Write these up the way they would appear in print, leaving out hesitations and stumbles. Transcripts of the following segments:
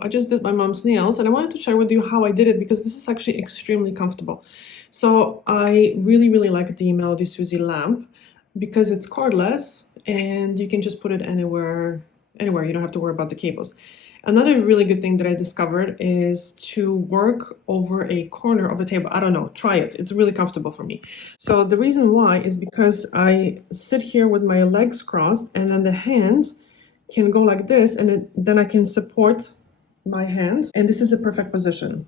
I just did my mom's nails and I wanted to share with you how I did it because this is actually extremely comfortable. So I really, really like the Melody Susie lamp because it's cordless and you can just put it anywhere. You don't have to worry about the cables. Another really good thing that I discovered is to work over a corner of a table. I don't know, try it. It's really comfortable for me. So the reason why is because I sit here with my legs crossed and then the hand can go like this and then I can support my hand, and this is a perfect position.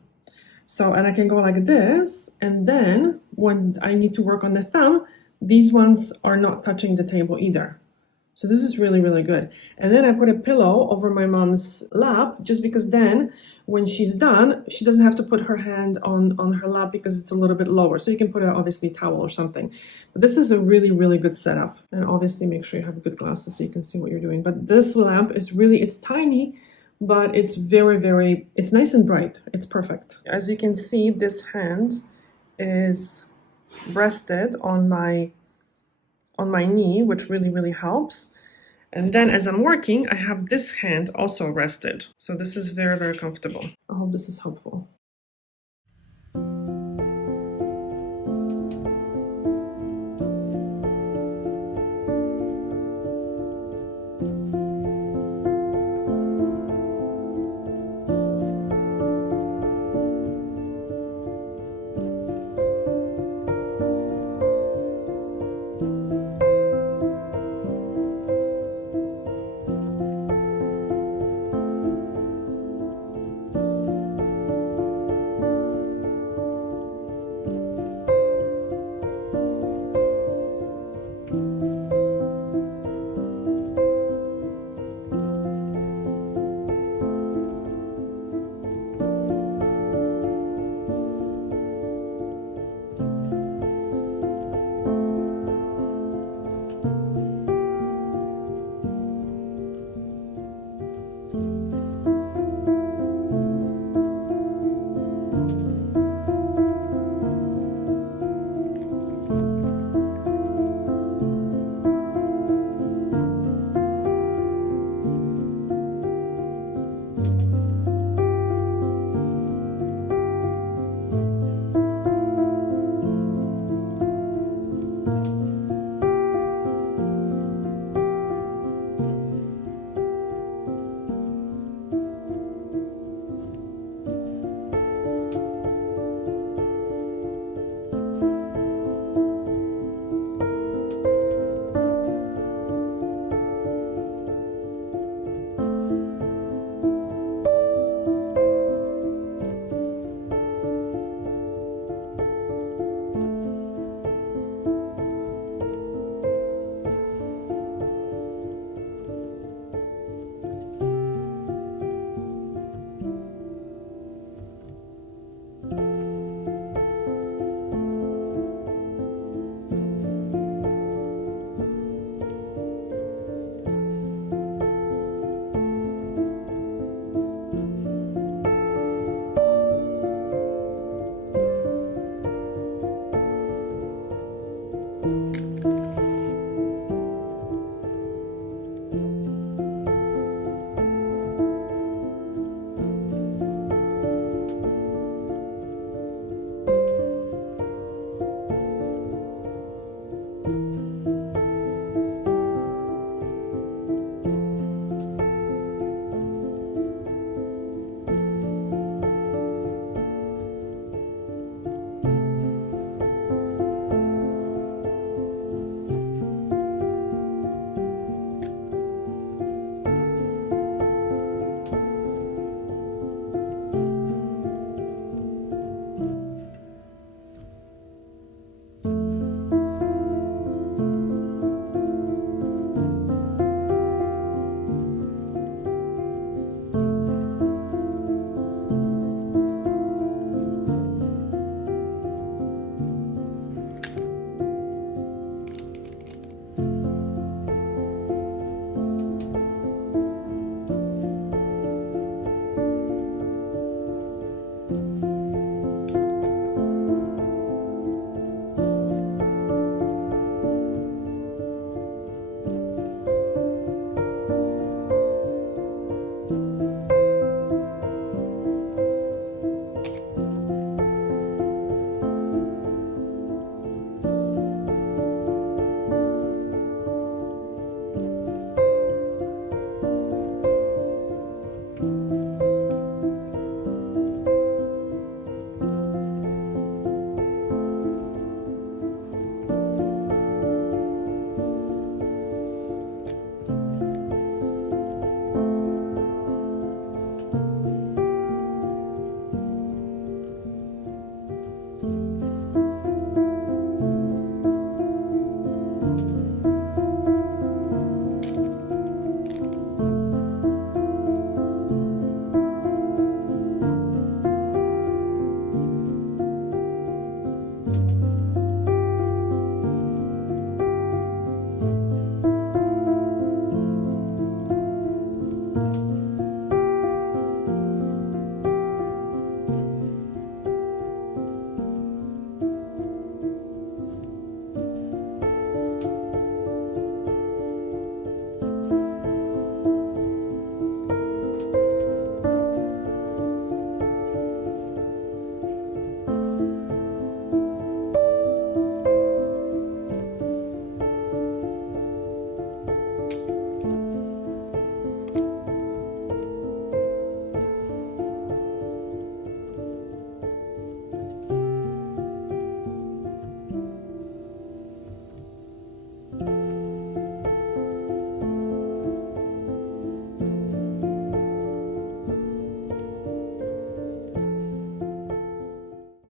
So, and I can go like this, and then when I need to work on the thumb, these ones are not touching the table either. So this is really, really good. And then I put a pillow over my mom's lap just because then when she's done, she doesn't have to put her hand on her lap because it's a little bit lower. So you can put a obviously towel or something. But this is a really, really good setup. And obviously make sure you have good glasses so you can see what you're doing. But this lamp is really, it's tiny, but it's very, very, it's nice and bright. It's perfect. As you can see, this hand is rested on my knee, which really, really helps. And then as I'm working, I have this hand also rested. So this is very, very comfortable. I hope this is helpful.